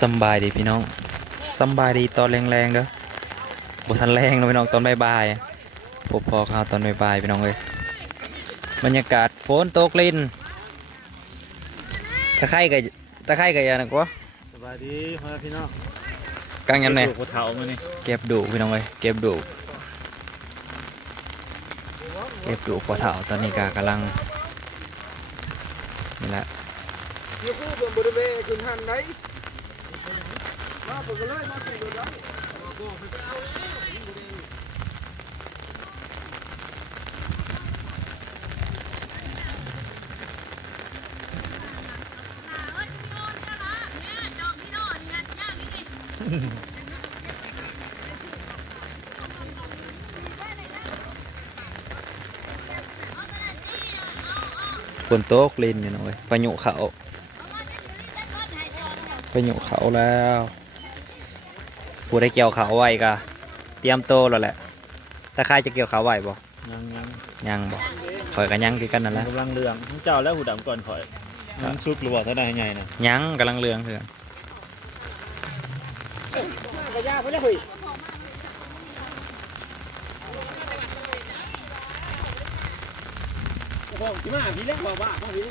สำบายดีพี่น้องสำบายดีตอนแรงๆเด้อบ่ทันแรงเนาะพี่น้องตอนบ่ายๆพบพอข่าวตอนบ่ายๆพี่น้องเอ้ยบรรยากาศฝนตกลินตะไคร้กับตะไคร้กับยานักวะสวัสดีพ่อพี่น้องกลางยามไหนหัวเท้ามานี่เก็บดูพี่น้องเอ้ยเก็บดูเก็บดูพอเฒ่าตอนนี้ก็กำลังนี่แหละอยู่คู่เบิ่งบริเวณคุณหันได้ม ฝนตกลินอยู่น้องเอ้ยพายุเขาพายุเขาแล้ว ผู้ได้เกี่ยวเขาไว้ก็เตรียมโตแล้วแหละตะไคร้จะเกี่ยวเขาไว้บ่ยังยังยังบ่ข่อยก็ยังคือกันนั่นแหละกำลังเรืองทั้งเจ้าและหูดำก่อนข่อยมันชุกหรือว่าเท่าใดให้ใหญ่น่ะยังกำลังเรืองคือกันกระยาไปเลยเฮ้ยผมที่มาพี่เล็กบอกว่าพ่อพี่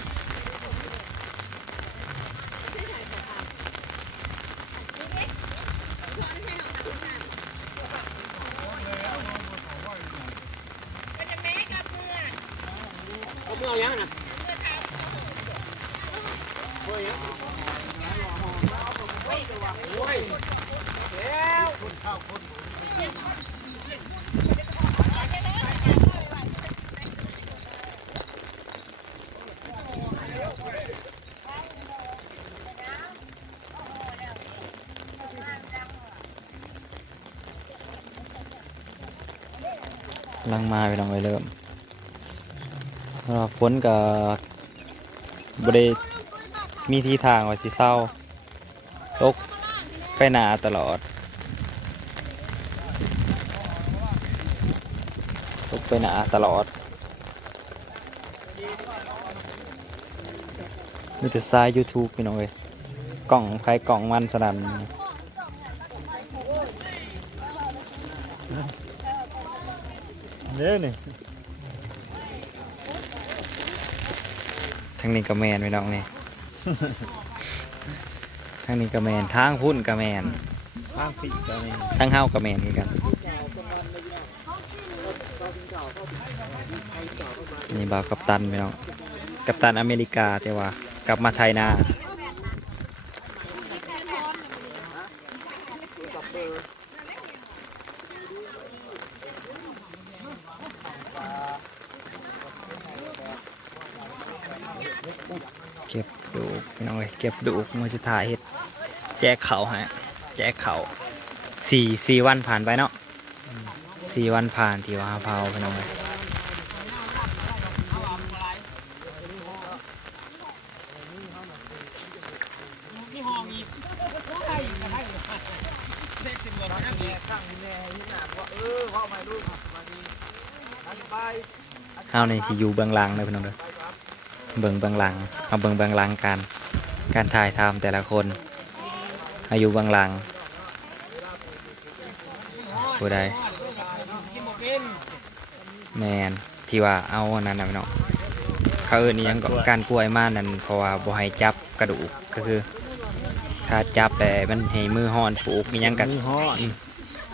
เอาเมื่อยังนะเมื่อยังโอ้ยแล้ว กำลังมาไปน้องเอ้ยเริ่มราะว่าฝนก็บ่ได้มีที่ทางว่าสิเศร้าตกไปหนาตลอด ตกไปหนาตลอดมีแต่ซ้าย YouTube พี่น้องเอ้ยกล่องใครกล่องมันสนั่น เด้อนี่ทั้งนี้ก็แมนพี่น้องนี่ ทั้งนี้ก็แมนทางพุ่นก็แมนข้างปีกก็นี่ทั้งเฮาก็แมนคือกันนี่บ่าวกัปตันพี่น้องกัปตันอเมริกาแต่ว่ากลับมาไทยนาเก็บดูกพี่น้อง เก็บดูกมือจะถ่ายเฮ็ดแจกเขาฮะ แจกเขาสี่สี่วันผ่านไปเนาะสี่วันผ่านที่ว่าเผาพี่น้องเอานั่งแง่ข้างแง่ที่หนักว่าเออว่าไม่รู้มาดีอันไปเฮาในสิอยู่เบื้องหลังเลยพี่น้องเด้อเบิ่งเบื้องหลังเอาเบิ่งเบื้องหลังการ การถ่ายทำแต่ละคนเอาอยู่เบื้องหลังผู้ใดกินหมดเป็นแมนที่ว่าเอาอันนั้นนะพี่น้องเขาเอิ้นอิหยังก็การกล้วยมานั่นเพราะว่าบ่ให้จับกระดูกก็คือ ถ้าจับแต่มันให้มือห้อนปลูกอิหยังก็มีฮ้อน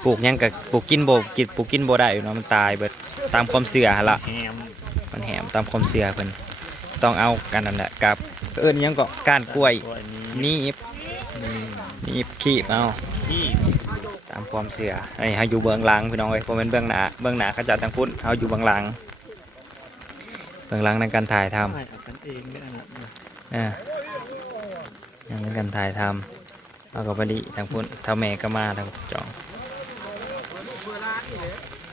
ปลูกหยังก็ปลูกกินบ่กินปลูกกินบ่ได้อยู่เนาะมันตายเบิดตามความเชื่อหั่นล่ะแฮมมันแหมตามความเชื่อเพิ่น ต้องเอากันนั่นแหละกับเอิ้นหยังก็ก้านกล้วยกล้วยนี้หนีบนี่หนีบคีบเอาที่ตามความเชื่อไอ้เฮาอยู่เบื้องหลังพี่น้องเอ้ยบ่แม่นเบื้องหน้าเบื้องหน้าเขาจัดทางพุ่นเฮาอยู่เบื้องหลังเบื้องหลังในการถ่ายทำถ่ายเอากันเองได้อันนั้นนะอ่าอย่างในการถ่ายทำเอาก็ไปดิทางพุ่นเท่าแม่ก็มาทางจอง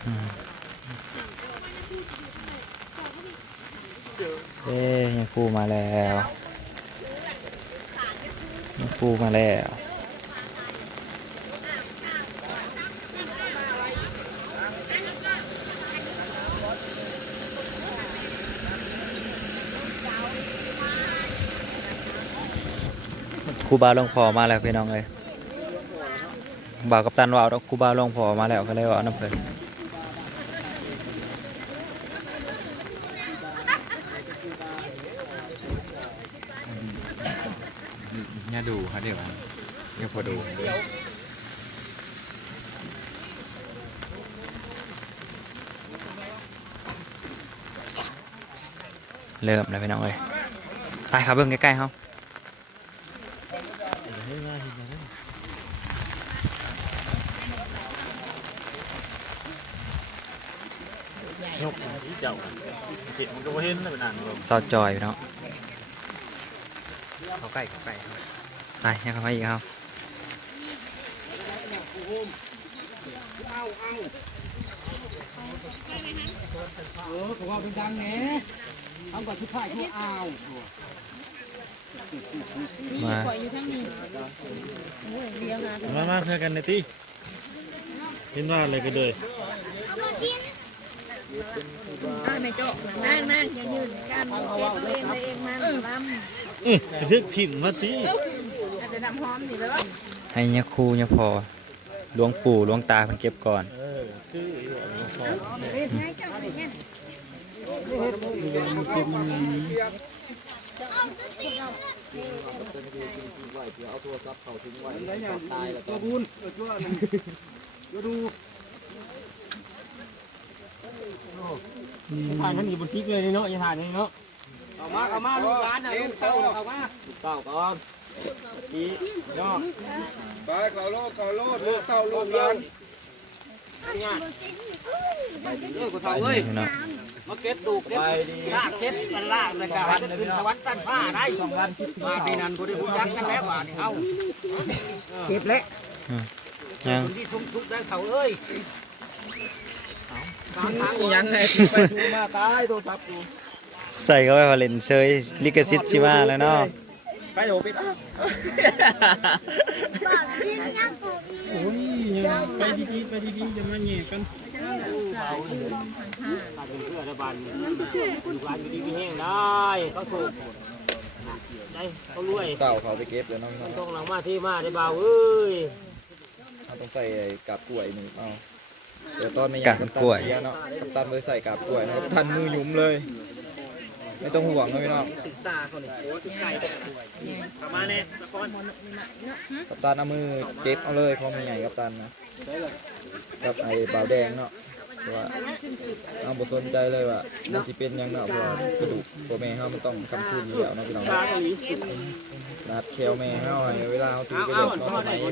อืม เอ้ยยังกูมาแล้วยังกูมาแล้วครูบาลงพอมาแล้วพี่น้องเลยบ่าวกับตันว่าเอาครูบาลงพอมาแล้วก็เลยว่าน้ำเพิ่น เนี่ยดูครับเดี๋ยวเดี๋ยวพอดูเริ่มแล้วพี่น้องเลยไปครับเบิ่งใกล้ๆเขายกที่เจ้าเห็นมันก็บ่เห็นแล้วเป็นอ่านลงซอสจอยพี่น้องเขาใกล้เขาใกล้ครับ ไปยังเข้ามาอีกครับเออก็ว่าเป็นดังแหน่ทำกับชุดไทยเขาอ้าวมามามาเพื่อกันในที่เห็นว่าอะไรกันเลยนั่งนั่งอย่ายืนกันเก็บตัวเองไปเองมันลำอื้อไปทึกถิ่มมาตีอา จจะนำหอมนี่เลยให้เนี่ยครูเนี่ยพอหลวงปู่หลวงตาเพิ่นเก็บก่อนเออคืออีหลวงพ่อง่ายเจ้าเนี่ยตัวบุญตัวนึงตัวดูผ่านท่านอยู่บนซิกเลยเนาะอย่าผ่านเลยเนาะเอามาเอามาลูกหลานนะลูกเต้าเอามาลูกเต้าก่อน อีเนาะไปเขาโลดเขาโลดลูกเต้าลูกหลานเนี่ยเออกูเท่าเอ้ยพี่น้องมาเก็บดูเก็บลากเก็บมันลากเลยกันให้ขึ้นสวรรค์ตั้นผ้าได้สองล้านมาปีนั้นกูได้หูยักกันแล้วว่านี่เอาเก็บแล้วยังคนที่ชุ่มชุบได้เขาเอ้ยทางทางยันเลยไปทูมาตายโทรศัพท์กูใส่เข้าไปพอเล่นเชยลิขสิทธิ์ชิมาแล้วเนาะ ไปโอปิดอะบอกชิ้นยังปลูกอีไปดีๆไปดีๆจะมาแย่กันเป็นเพื่อระบาดลูกหลานอยู่ดีๆแห้งได้เขาถูกได้เขารวยเต่าเขาไปเก็บแล้วน้องต้องหลังมาที่มาได้เบาเอ้ยเขาต้องใส่กับกล้วยหนึ่งเอาเดี๋ยวตอนไม่อยากกับตันเสียเนาะกับตันเลยใส่กับกล้วยนะครับทันมือหยุมเลย ไม่ต้องห่วงนะพี่น้องตาเขาเนี่ยกลับมาเนี่ยตะกอนกับตันเอามือเก็บเอาเลยเพราะมันใหญ่กับตันนะกับไอ้บ่าวแดงเนาะเพราะว่าเอาบทสนใจเลยว่ามันสิเป็นหยังเนาะเพราะว่ากระดูกตัวแม่เขามันต้องคำคืนอยู่แล้วเนาะพี่น้องตาเขาหลีนัดแควแม่เฮาให้เวลาเฮาถือไปเล่นเนาะสมัยพอ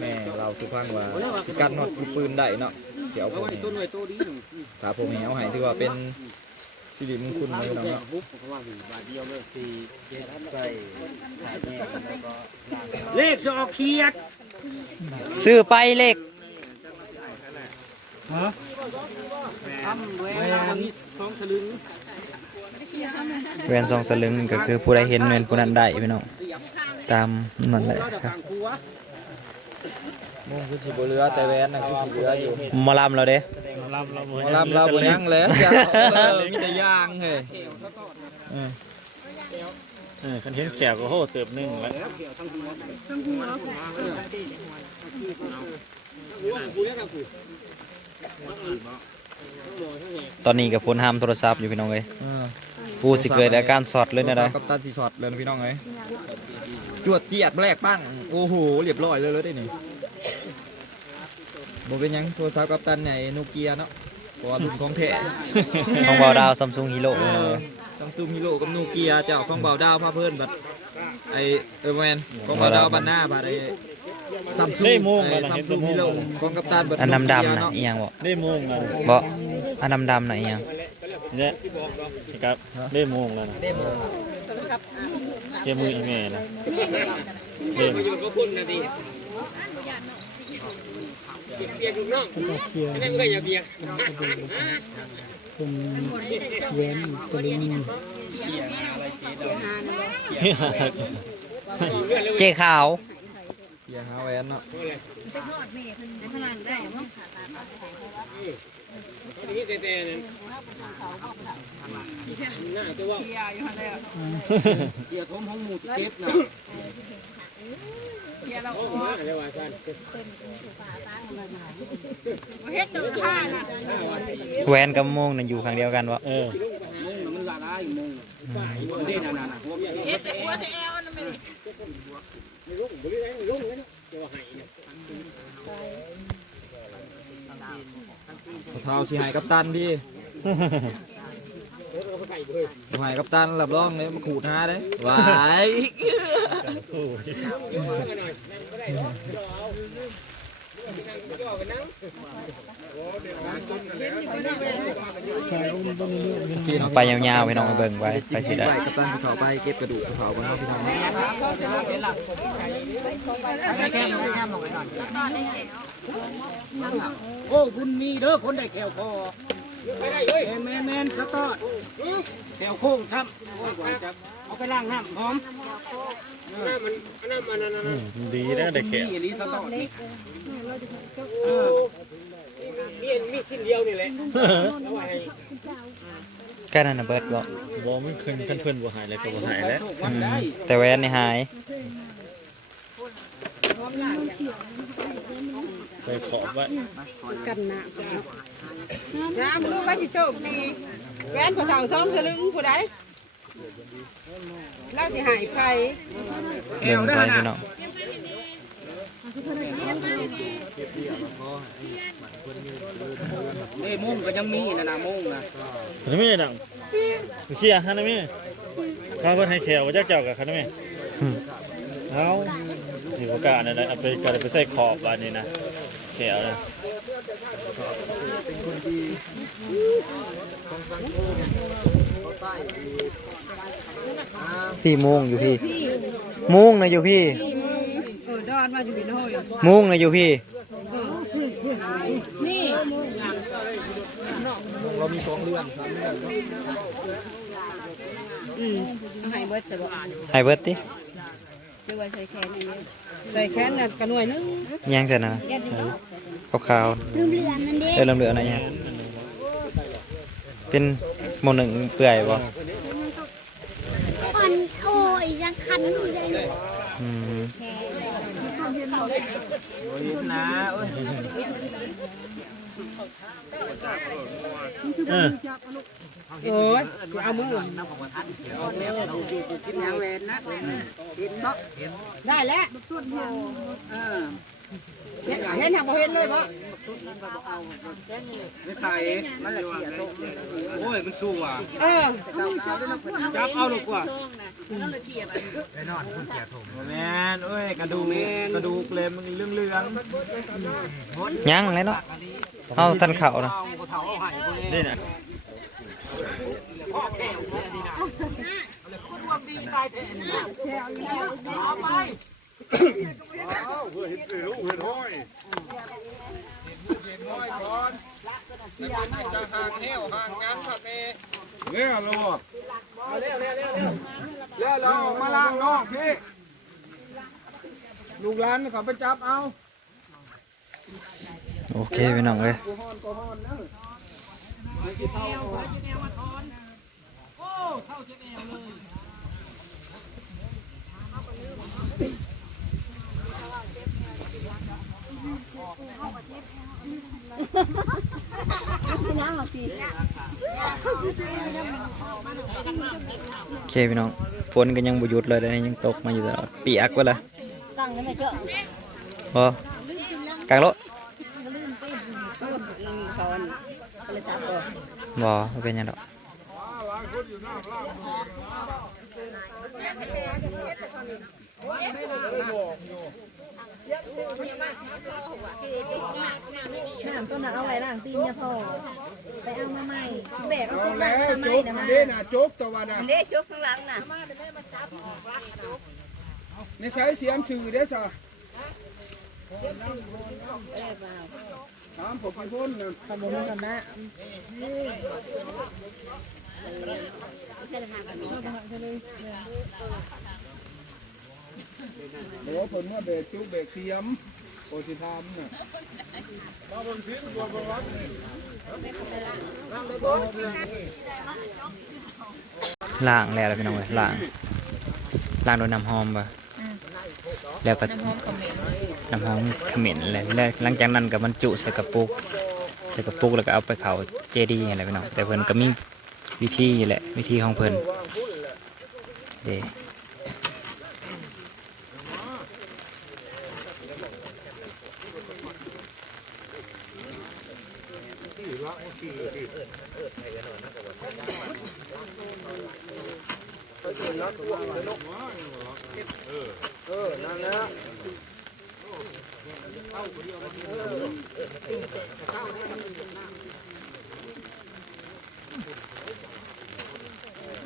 แม่เราสุพังว่าสิกัดน็อตลูกปืนได้เนาะเดี๋ยวผมตัวหน่วยตัวดีหนึ่งถ้าผมเอาให้ถือว่าเป็น สิริมงคลเลยเนาะปุ๊บเพราะว่าบาทเดียวเลยสี่ใส่เลขสอกเขียดซื้อไปเลขทำแหวนนี้สองสลึงแหวนซองสลึงก็คือผู้ใดเห็นแม่นผู้นั้นได้พี่น้องตามนั่นแหละเราจะครับทางครัว มุ่งคือสิบ่เหลือแต่แหวนน่ะคือสิเหลืออยู่หมอลำเราเด้ลำเราหมอลำเราบ่ยังแล้วจ้ะเออมีแต่ย่างเฮ้ยเออเออคันเห็นแขวก็โหเติบหนึงแล้วตอนนี้กับฝนห้ามโทรศัพท์อยู่พี่น้องเอ้ยเออปูสิเกิดอาการสอดเลยนะได้กับตันสิช็อตเลยนะพี่น้องเอ้ยจวดเจียดแรกปั้งโอ้โหเรียบร้อยเลยเลยได้นี่ บ่เป็นหยังโทรศัพท์กับตันในโนเกียเนาะเพราะว่ารุ่นของแท้ช่องเบาดาวซัมซุงฮีโร่เออซัมซุงฮีโร่กับโนเกียเจ้าของเบาดาวพาเพิ่นบัดไอเออแมนของเบาดาวบันหน้าบัดไอซัมซุงได้โมงไอแล้วนะซัมเห็นซุแต่งโมฮีงโร่ของกัปตันบัดอันดำดำโเกียน่ะเนาะอีหยังบ่ได้โมงแล้วบ่อันดำดำน่ะอีหยังเนี่ยครับได้โมงแล้วนะเกมืออีเมลนะเล่ม ประโยชน์ก็พุ่นนะดิเบียกลูกน้องไม่ได้ก็อย่าเบียกเจขาวอย่าหาแหวนเนาะไปทอดนี่เพิ่นในพลังได้มั้งนี่เต้ๆนั่นหน้าตัวว่าเที่ยวอยู่หั่นแหละเกี่ยวทมของหมูเก็บนะเที่ยวเราโอ้โหเแหวนกับโมงนั่นอยู่ข้างเดียวกันวะเออมุ้งมันละลายมุ้งฝ่ายนี่นั่นน่ะผมอยากเฮ็ดแต่หัวแต่แอวนั่นไม่ไม่ลงได้ไม่ลงเลยเนาะตัวให้เนี่ยเท้าสิให้กัปตันพี่สิให้กัปตันรับรองเลยมาขูดหาเด้ว พี่น้องไปยาวๆไปน้องไปเบิ่งไว้ไปสิได้ไปกัปตันเขาไปเก็บกระดูกเขาก่อนเนาะพี่น้องโอ้บุญมีเด้อคนได้แขวคอ แม่นแม่นๆครับตอดแขวโค้งครับโอ้ยกว่าจะเอาไปล้างน้ำหอมน้ำมันน้ำมันนั่นอืมดีนะเด็กแขนี่วอันนี้สตอดนี่มีมีชิ้นเดียวนี่แหละแล้วว่าให้แค่นั้นน่ะเบิดบ่บ่มันขึ้นเพิ่นๆบ่หายแล้วก็บ่หายแล้วโชควันได้แต่แหวนนี่หายใส่ขอบไว้น้ำรู้ว่าสิโชคดีแว่นผู้เฒ่าซ้อมสลึงผู้ใดเราสิหายไปเบิ่งไปพี่น้องเอ้ยมุ้งก็ยังมีนะนะมุ้งนะคันนี้ดังเคลียร์คันนี้ข้าเพิ่นให้แขวว่าจักเจ้ากับคันนี้เอาสิบ่กล้านั่นแหละเอาไปก็ได้ไปใส่ขอบอันนี้นะ แขวนะพี่โมงอยู่พี่โมงนะอยู่พี่เออดอนมาอยู่พี่น้อยโมงนะอยู่พี่เรามีสองเรือนสามเรือนอืมเอาให้เบิดซะบ่ให้เบิดติห รือว่าใส่แขนนี่ใส่แขนน่ะกระหน่วยนึงยังเสร็จนะขาวๆลืมเรือนนั่นเด้เออเหลืองๆหน่อยยังเป็นโมหนึ่งเปื่อยบ่อ่อนโอ้ยยังคันอยู่เลย อืม เออโอ้ยเอามือได้แล้วเออเห็นเห็นทางบ่เห็นเลยพ่อไม่ใส่มันละเอียดโอ้ย มันสู้อะเออจับเอาลูกว่าแมนเอ้ย กระดูกกระดูกเลยมันเรื่องเรื่องยังเลยเนาะ เอาท่านเข่านะนี่น่ะเนี่ยลูกแล้วเราออกมาล่างนอกพี่ลูกหลานเขาไปจับเอา โอเคพี่น้องเลยโอเคพี่น้องฝนก็ยังบ่หยุดเลยเดี๋ยวนี้ยังตกมาอยู่ตลอดเปียกวะล่ะกังนี่ไม่เจ้าพอกลางรถ เขาอันก็เลยจับบ่ บ่บ่เป็นหยังดอกน้ำต้นน่ะเอาไว้ล้างตีนเนี่ยพ่อไปเอามาใหม่แบกเอาขึ้นมาแล้วทำไมจุกนะมาเด่นอะจุกตัววันอะเด้จุกข้างหลังน่ะในสายเสียมสื่อเด้อสะถา มผมไปพ้นนะขโมยกันนะโอ้ผลว่าเบรกจุเบรกเสียมโอติธรรมน่ะล่างแล้วพี่น้องเว้ยล่างล่างโดยน้ำหอมปะ แล้วก็น้ำหอมขมิ้นเลยแล้วหลังจากนั้นก็บรรจุใส่กระปุกใส่กระปุกแล้วก็เอาไปเขาเจดีย์อะไรไปเน้องแต่เพิ่นก็มีวิธีแหละวิธีของเพิ่นเด้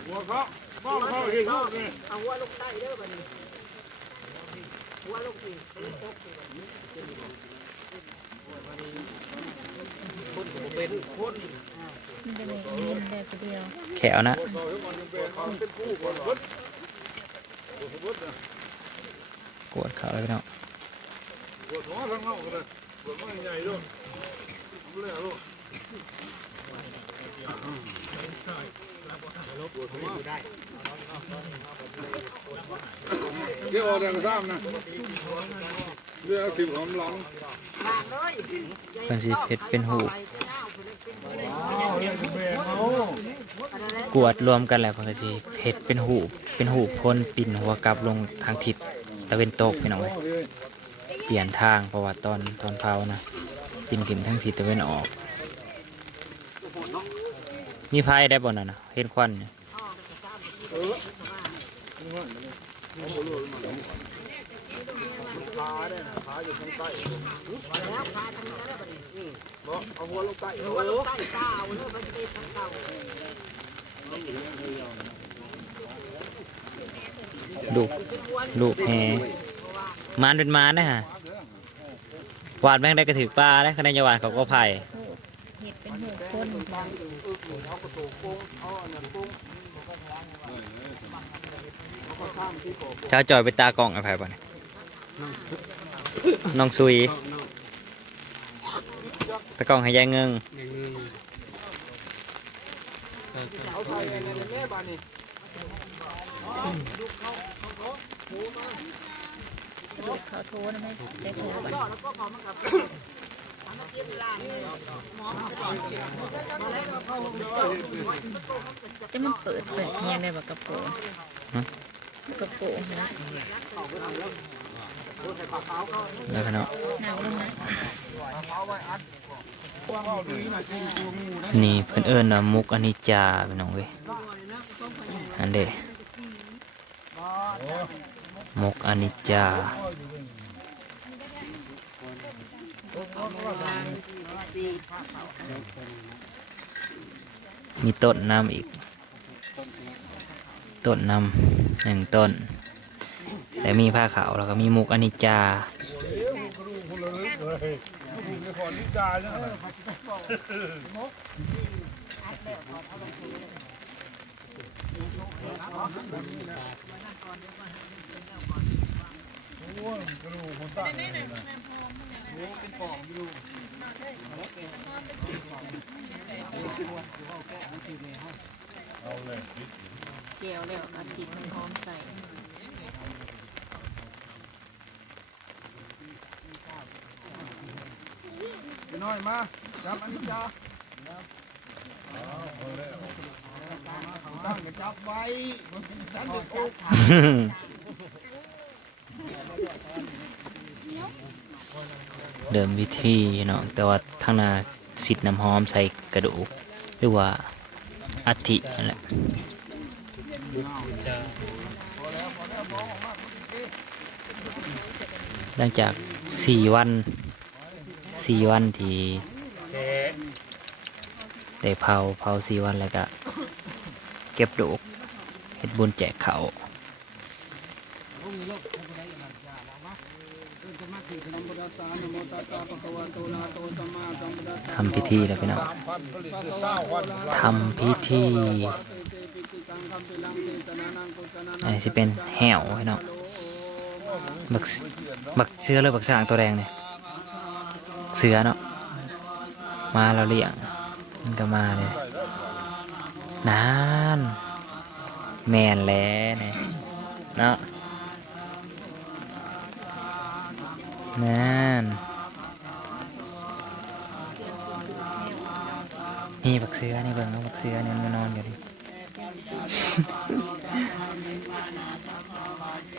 หัวเขาบ้ องเขาเองเขาเนี่ยเอาหัวลงใต้เด้อบัดนี้หัวลงอีกเป็นอกเป็นคนมันจะมีเงินแบบเดียวแขวนะกวดเขาเลยพี่น้องปวดหัวข้งนอกเลยปวดหัวใหญ่ด้วยเอาเลยลูก เดี๋ยวเอาแดงซ้ำนะเดี๋ยวเอาสิบหอมหลังบางเลยเพิ่นสิเฮ็ดเป็นหูปกวดรวมกันแล้วเพิ่นก็สิเฮ็ดเป็นหูปเป็นหูปคนปิ่นหัวกลับลงทางทิศตะเวนตกพี่น้องเว้ยเปลี่ยนทางเพราะว่าตอนตอนเผานะปิ่นขึ้นทางทิศตะเวนออก มีไฟได้บ่นั่นน่ะเห็นควันเนี่ยเอาหัวลงใต้หัวลงใต้ตาเอาเด้อมันจะได้ทั้งเก่าลูกลูกแฮมานเป็นมานนะฮะหวานแม่งได้กระถือปลาได้คะแนนยาหวานเขาก็ไผ่เห็ดเป็นหูคนเช้าจอยไปตากล้องอ้ไผ่บ่เนี่ยน้องซุยตากล้องให้ยายเงิงเขาโทษนะไหมใจโทษ จะมันเปิดเปิดเงียงได้แบบกระโปรงกระโปรงนะแล้วพี่น้องหนาะนี่เพิ่อนเอิ้นว่ามุกอนิจจาพี่น้องเว้ยอันเดมุกอนิจจา มีต้นน้ำอีก ต้นน้ำหนึ่งต้น แต่มีผ้าขาวแล้วก็มีมุกอนิจจาเเกลียวแล้วอาชีพมันหอมใส่น้อยมาจับอันนี้จ้าตั้งกระจับไว้ฉันเป็นอก เดิมวิธีเนาะแต่ว่าทางนาสิทธิ์น้ำหอมใส่กระดูกหรือว่าอัฐินั่นแหละหลังจากสี่วันสี่วันที่ได้เผาเผาสี่วันแล้วก็ เก็บดูกเฮ็ดบุญแจกเขา ทำพิธีแล้วพี่น้องทำพิธีอันนี้จะเป็นแหวพี่น้องบักบักเสือเลยบักสร้างตัวแดงเนี่ยเสือเนาะมาเราเลี้ยงมันก็มาเลยนานแมนแล้วเนี่ยเนาะ น่นนี่บักเสือนี่เบิ่งเอาบักเสือนี่มันมานอนอยู่ดิ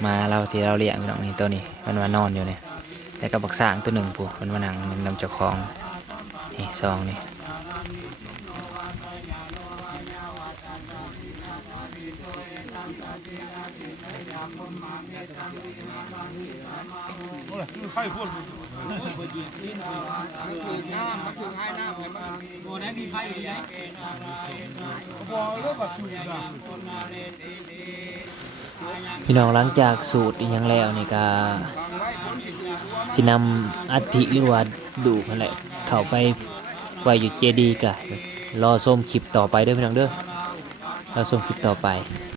มาเราที่เราเลี้ยงพี่น้องนี่ตัวนี้มันมานอนอยู่เนี่ยแล้วก็บักสร้างตัวหนึ่งพวกมันมานั่งนำเจ้าของนี่ซองนี่ โอ้ได้มีไฟอยู่ไหนพี่น้องหลังจากสูตรอหยังแล้วนี่ก็สินำอัฐิหรือว่าดูกนั่นแหละเข้าไปไว้อยู่เจดีกะรอส้มคลิปต่อไปเด้อพี่น้องเด้อรอส้มคลิปต่อไป